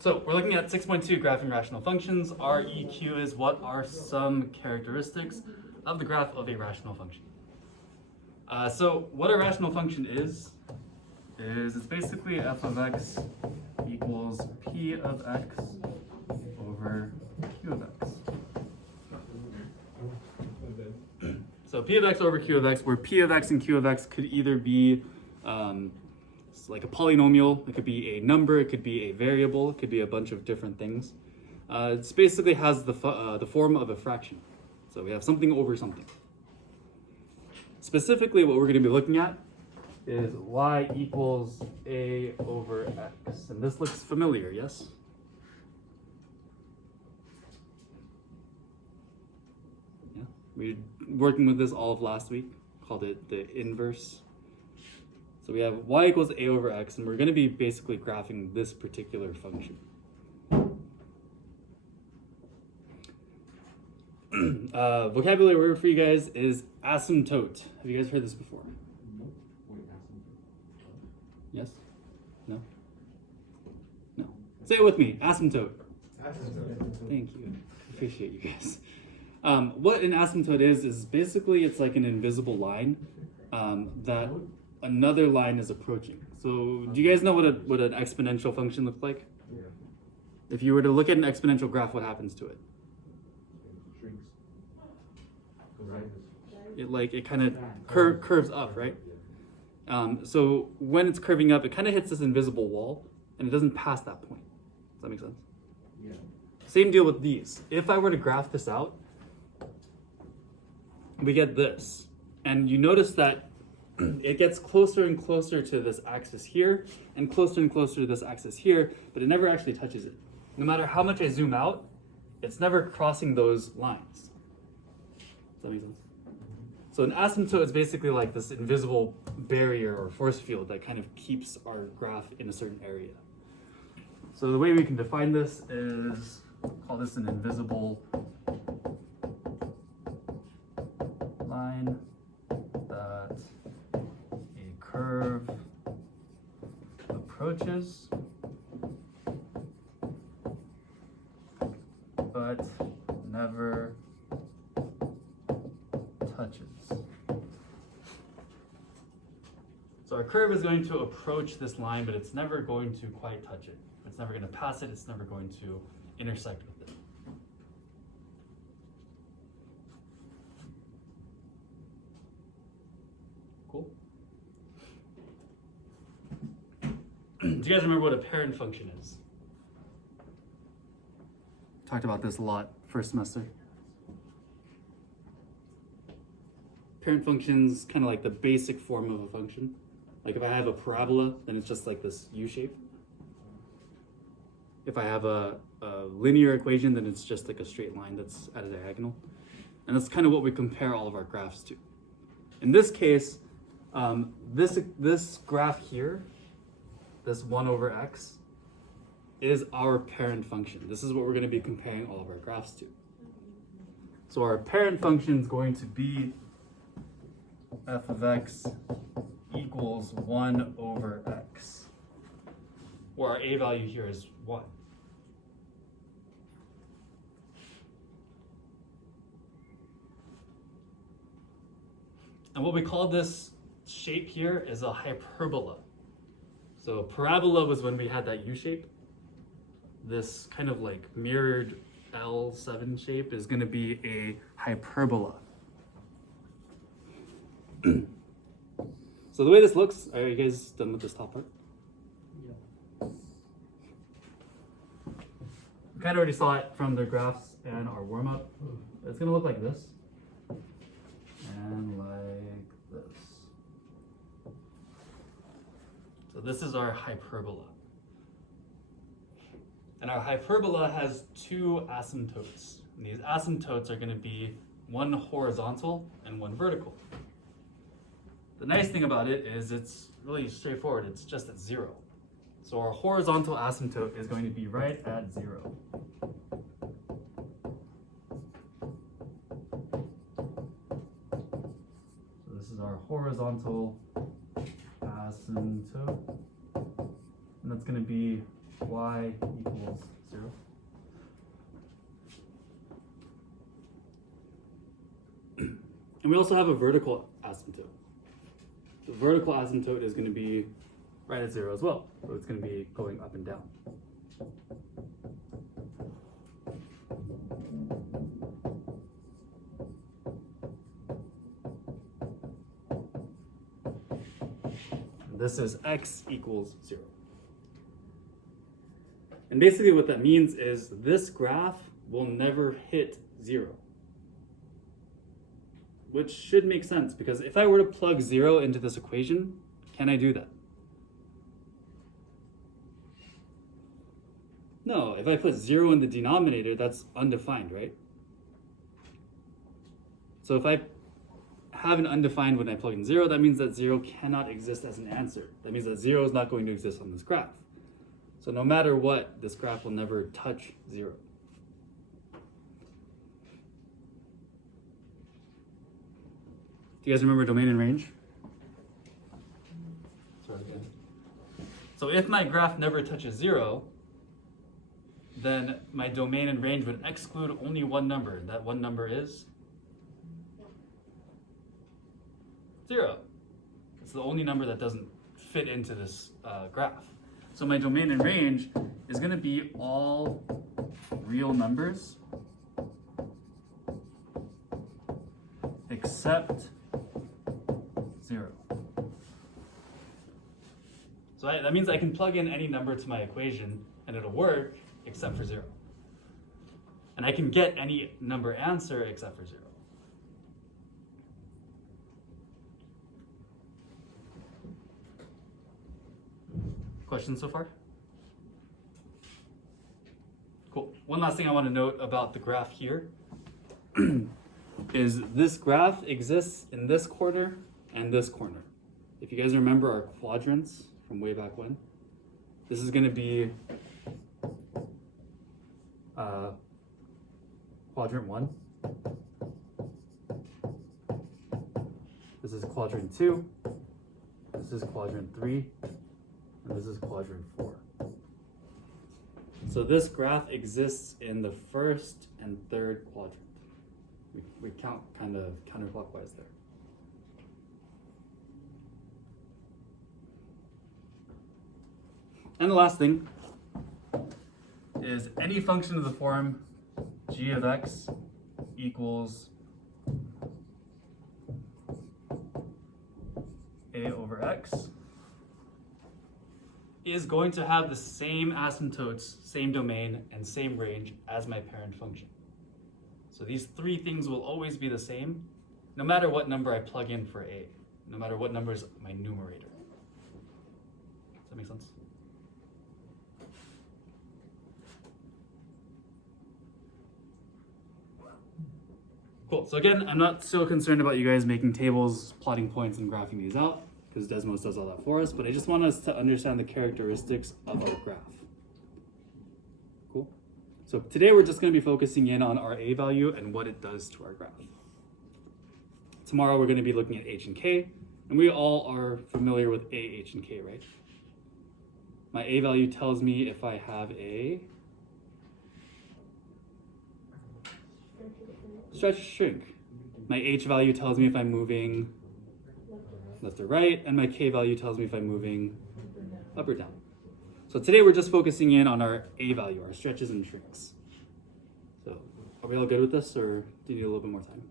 So we're looking at 6.2 graphing rational functions. REQ is what are some characteristics of the graph of a rational function. So what a rational function is it's basically f of x equals p of x over q of x. So p of x over q of x, where p of x and q of x could either be like a polynomial, it could be a number, it could be a variable, it could be a bunch of different things. It basically has the form of a fraction. So we have something over something. Specifically, what we're going to be looking at is y equals a over x. And this looks familiar, yes? Yeah, we were working with this all of last week, called it the inverse. So we have y equals a over x, and we're going to be basically graphing this particular function. Vocabulary word for you guys is asymptote. Have you guys heard this before? Nope. Wait, asymptote. Yes? No? No. Say it with me. Asymptote. Asymptote. Thank you. Appreciate you guys. What an asymptote is basically it's like an invisible line that another line is approaching. So do you guys know what an exponential function looks like? Yeah. If you were to look at an exponential graph, what happens to it? Shrinks. Right. It kind of curves up, right? So when it's curving up, it kind of hits this invisible wall, and it doesn't pass that point. Does that make sense? Yeah. Same deal with these. If I were to graph this out, we get this. And you notice that it gets closer and closer to this axis here, and closer to this axis here, but it never actually touches it. No matter how much I zoom out, it's never crossing those lines. Does that make sense? So an asymptote is basically like this invisible barrier or force field that kind of keeps our graph in a certain area. So the way we can define this is, call this an invisible line that a curve approaches but never touches. So our curve is going to approach this line, but it's never going to quite touch it. It's never going to pass it, it's never going to intersect with it. Cool? Do you guys remember what a parent function is? Talked about this a lot first semester. Parent function's kind of like the basic form of a function. Like if I have a parabola, then it's just like this U shape. If I have a linear equation, then it's just like a straight line that's at a diagonal. And that's kind of what we compare all of our graphs to. In this case, this graph here, this 1 over x, is our parent function. This is what we're going to be comparing all of our graphs to. So our parent function is going to be f of x equals 1 over x, where our a value here is 1. And what we call this shape here is a hyperbola. So parabola was when we had that U shape. This kind of like mirrored L7 shape is going to be a hyperbola. So the way this looks, are you guys done with this top part? Yeah. We kind of already saw it from the graphs and our warm-up. It's going to look like this. And like this. So this is our hyperbola. And our hyperbola has 2 asymptotes. And these asymptotes are going to be one horizontal and one vertical. The nice thing about it is it's really straightforward. It's just at 0. So our horizontal asymptote is going to be right at 0. So this is our horizontal asymptote. And that's going to be y equals 0. And we also have a vertical asymptote. The vertical asymptote is going to be right at 0 as well. So it's going to be going up and down. And this is x equals 0. And basically what that means is this graph will never hit 0. Which should make sense, because if I were to plug 0 into this equation, can I do that? No, if I put 0 in the denominator, that's undefined, right? So if I have an undefined when I plug in 0, that means that 0 cannot exist as an answer. That means that 0 is not going to exist on this graph. So no matter what, this graph will never touch 0. Do you guys remember domain and range? So if my graph never touches 0, then my domain and range would exclude only one number. That one number is 0. It's the only number that doesn't fit into this graph. So my domain and range is going to be all real numbers except 0. So that means I can plug in any number to my equation and it'll work except for 0. And I can get any number answer except for 0. Questions so far? Cool. One last thing I want to note about the graph here is this graph exists in this corner and this corner. If you guys remember our quadrants from way back when, this is going to be quadrant 1. This is quadrant 2. This is quadrant 3. And this is quadrant 4. So this graph exists in the first and third quadrant. We count kind of counterclockwise there. And the last thing is any function of the form g of x equals a over x is going to have the same asymptotes, same domain, and same range as my parent function. So these three things will always be the same, no matter what number I plug in for a, no matter what number is my numerator. Does that make sense? Cool, so again, I'm not so concerned about you guys making tables, plotting points, and graphing these out, because Desmos does all that for us, but I just want us to understand the characteristics of our graph. Cool? So today we're just going to be focusing in on our a value and what it does to our graph. Tomorrow we're going to be looking at h and k, and we all are familiar with a, h, and k, right? My a value tells me if I have a stretch, shrink. My h value tells me if I'm moving left or right, and my k value tells me if I'm moving up or down. So today we're just focusing in on our a value, our stretches and shrinks. So are we all good with this, or do you need a little bit more time?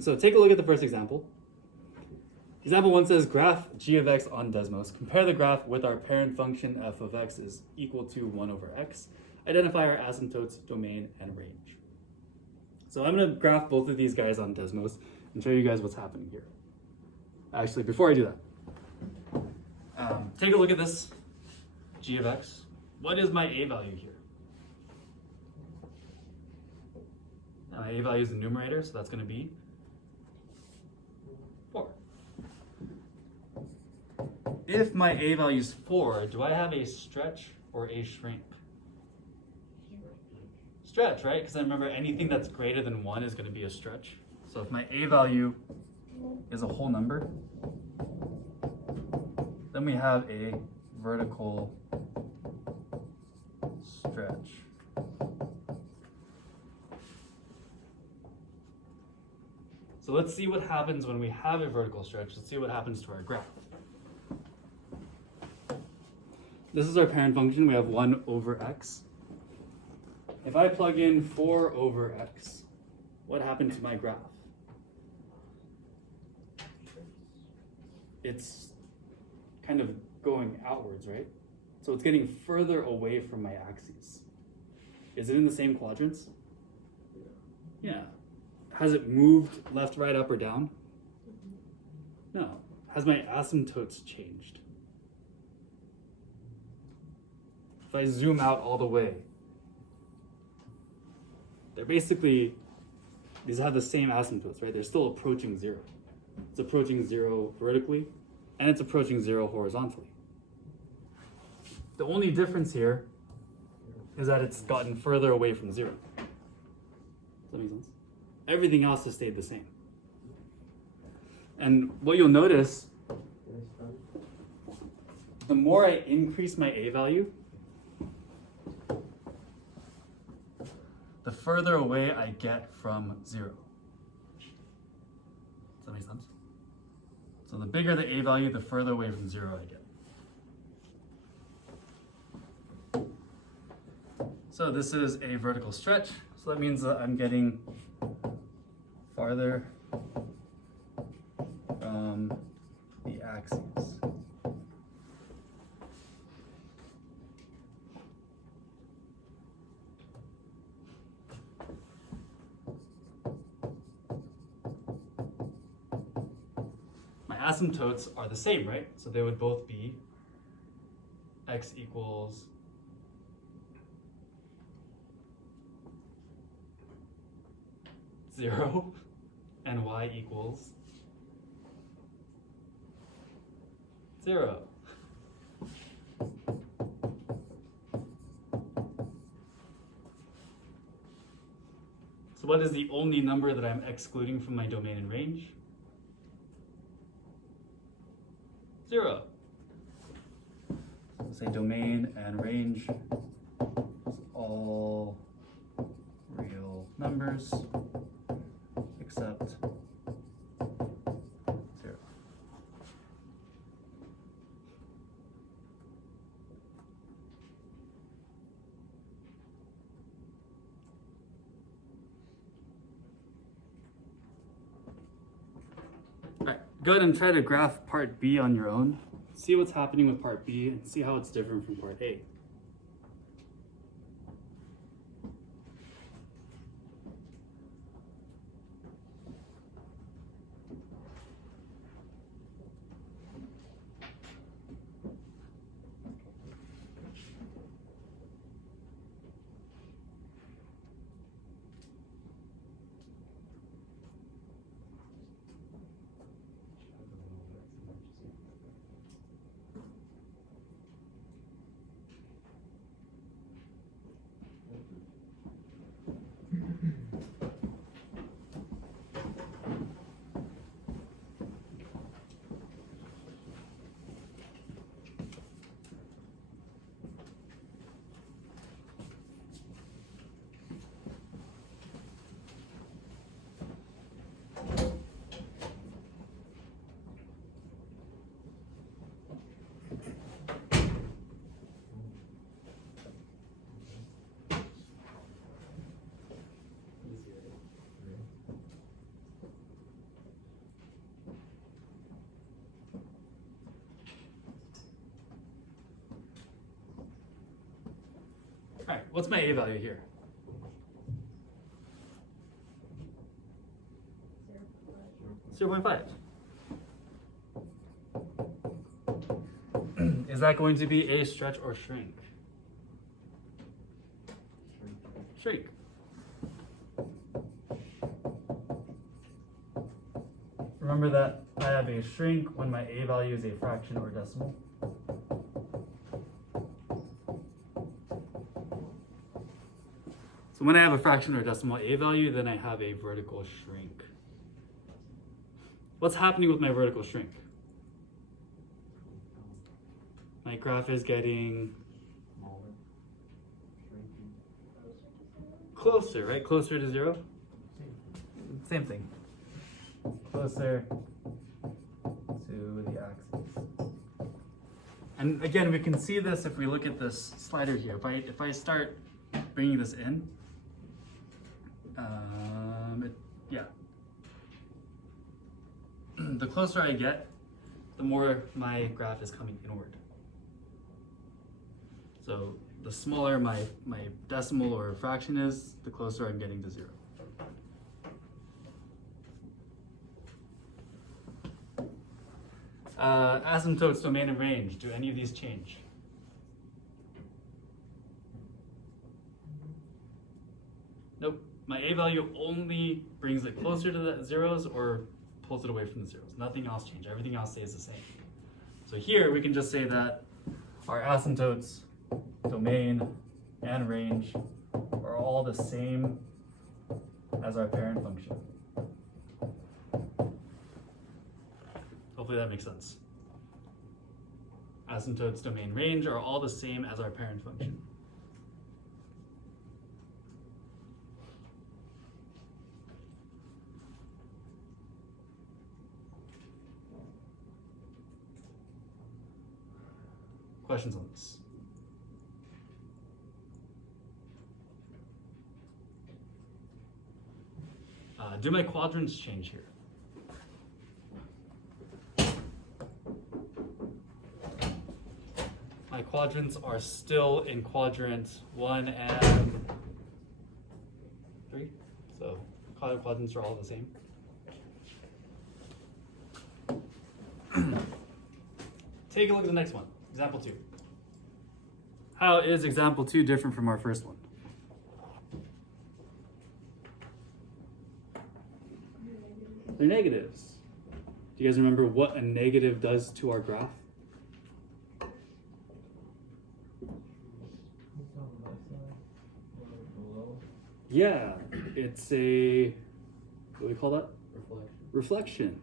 So take a look at the first example. Example 1 says graph g of x on Desmos. Compare the graph with our parent function f of x is equal to 1 over x. Identify our asymptotes, domain, and range. So I'm going to graph both of these guys on Desmos and show you guys what's happening here. Actually, before I do that, take a look at this g of x. What is my a value here? Now, my a value is the numerator, so that's going to be 4. If my a value is 4, do I have a stretch or a shrink? Stretch, right? Because I remember anything that's greater than 1 is going to be a stretch. So if my a value is a whole number, then we have a vertical stretch. So let's see what happens when we have a vertical stretch. Let's see what happens to our graph. This is our parent function. We have 1 over x. If I plug in 4 over x, what happened to my graph? It's kind of going outwards, right? So it's getting further away from my axes. Is it in the same quadrants? Yeah. Has it moved left, right, up, or down? No. Has my asymptotes changed? If I zoom out all the way, they're basically, these have the same asymptotes, right? They're still approaching 0. It's approaching 0 vertically, and it's approaching 0 horizontally. The only difference here is that it's gotten further away from 0. Does that make sense? Everything else has stayed the same. And what you'll notice, the more I increase my a value, the further away I get from 0. Does that make sense? So the bigger the a value, the further away from 0 I get. So this is a vertical stretch. So that means that I'm getting farther from the axes. My asymptotes are the same, right? So they would both be x equals 0 and y equals 0. So what is the only number that I'm excluding from my domain and range? 0. So say domain and range is all real numbers except 0. All right, go ahead and try to graph part B on your own. See what's happening with part B and see how it's different from part A. All right, what's my a value here? 0.5. Is that going to be a stretch or shrink? Shrink. Remember that I have a shrink when my a value is a fraction or decimal. So when I have a fraction or decimal a value, then I have a vertical shrink. what's happening with my vertical shrink? My graph is getting Smaller. Shrinking. closer, right? Closer to 0? Same thing. Closer to the axis. And again, we can see this if we look at this slider here. If I start bringing this in, yeah. The closer I get, the more my graph is coming inward. So the smaller my decimal or fraction is, the closer I'm getting to 0. Asymptotes, domain, and range. Do any of these change? Nope. My a value only brings it closer to the zeros or pulls it away from the zeros. Nothing else changes. Everything else stays the same. So here we can just say that our asymptotes, domain, and range are all the same as our parent function. Hopefully that makes sense. Asymptotes, domain, range are all the same as our parent function. Questions on this? Do my quadrants change here? My quadrants are still in quadrant 1 and 3, so quadrants are all the same. Take a look at the next one, example 2. How is example 2 different from our first one? They're negatives. Do you guys remember what a negative does to our graph? Yeah, it's a, what do we call that? Reflection.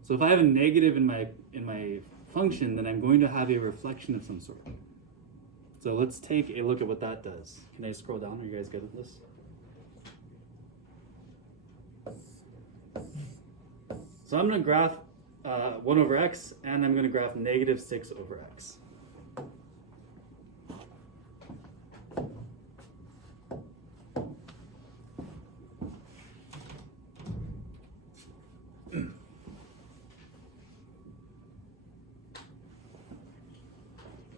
So if I have a negative in my function, then I'm going to have a reflection of some sort. So let's take a look at what that does. Can I scroll down? Are you guys good at this? So I'm going to graph 1 over x, and I'm going to graph negative 6 over x.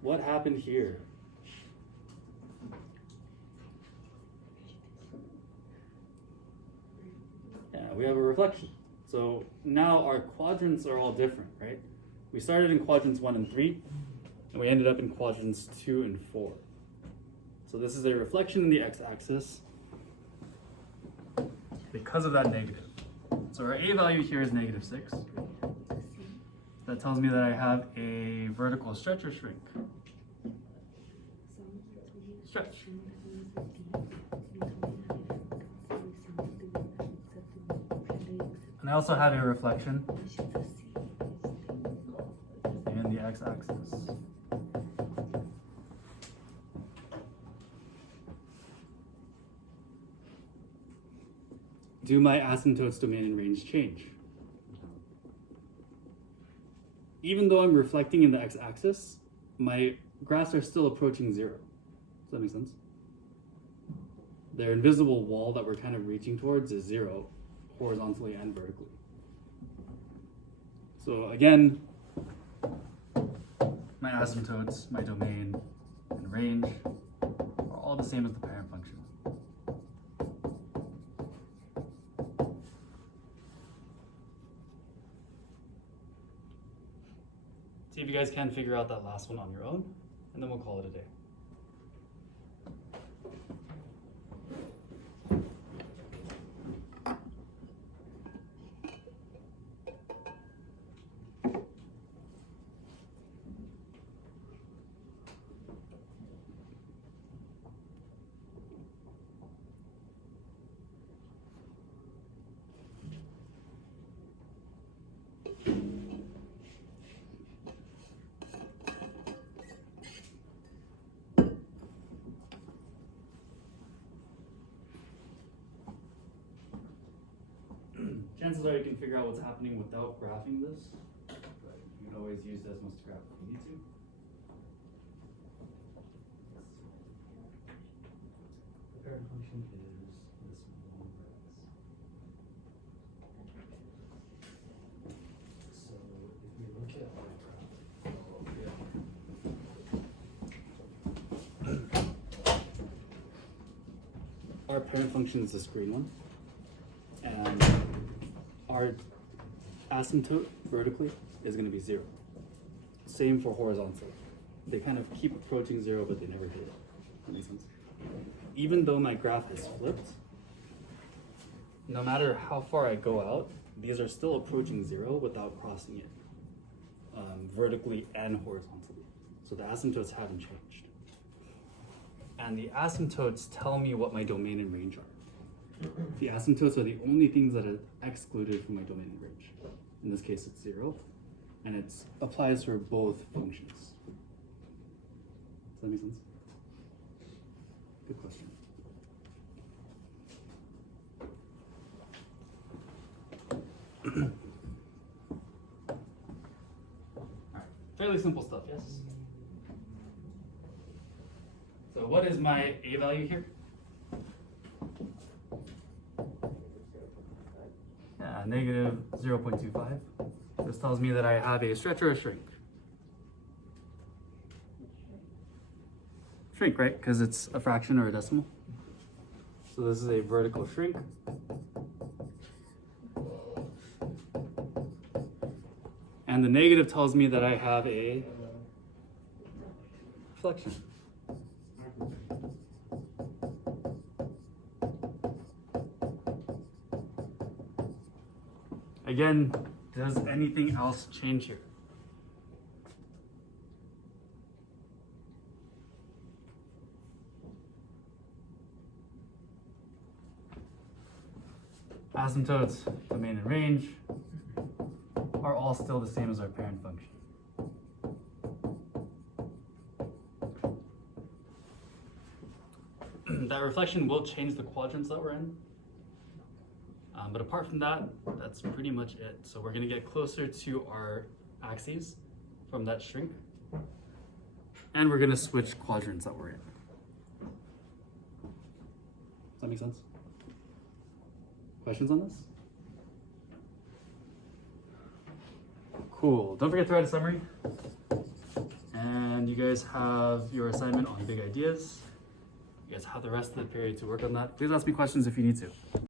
What happened here? Yeah, we have a reflection. So now our quadrants are all different, right? We started in quadrants 1 and 3, and we ended up in quadrants 2 and 4. So this is a reflection in the x-axis because of that negative. So our a value here is negative 6. That tells me that I have a vertical stretch or shrink. Stretch. And I also have a reflection in the x-axis. Do my asymptotes, domain, and range change? Even though I'm reflecting in the x-axis, my graphs are still approaching 0. Does that make sense? Their invisible wall that we're kind of reaching towards is 0, horizontally and vertically. So again, my asymptotes, my domain, and range are all the same as the parent function. See if you guys can figure out that last one on your own, and then we'll call it a day. chances are you can figure out what's happening without graphing this, but you can always use Desmos to graph if you need to. The parent function is this one x. So if we look at our graph, our parent function is this green one, and our asymptote vertically is going to be 0. Same for horizontally. They kind of keep approaching 0, but they never hit it. That makes sense? Even though my graph is flipped, no matter how far I go out, these are still approaching 0 without crossing it vertically and horizontally. So the asymptotes haven't changed. And the asymptotes tell me what my domain and range are. The asymptotes are the only things that are excluded from my domain and range. In this case, it's 0, and it applies for both functions. Does that make sense? Good question. Alright, fairly simple stuff, yes? So what is my A value here? Yeah, negative 0.25. This tells me that I have a stretch or a shrink. Shrink, right? Because it's a fraction or a decimal. So this is a vertical shrink. And the negative tells me that I have a flexion. Again, does anything else change here? Asymptotes, domain and range are all still the same as our parent function. That reflection will change the quadrants that we're in. But apart from that, that's pretty much it. So we're going to get closer to our axes from that shrink. And we're going to switch quadrants that we're in. Does that make sense? Questions on this? Cool. Don't forget to write a summary. And you guys have your assignment on big ideas. You guys have the rest of the period to work on that. Please ask me questions if you need to.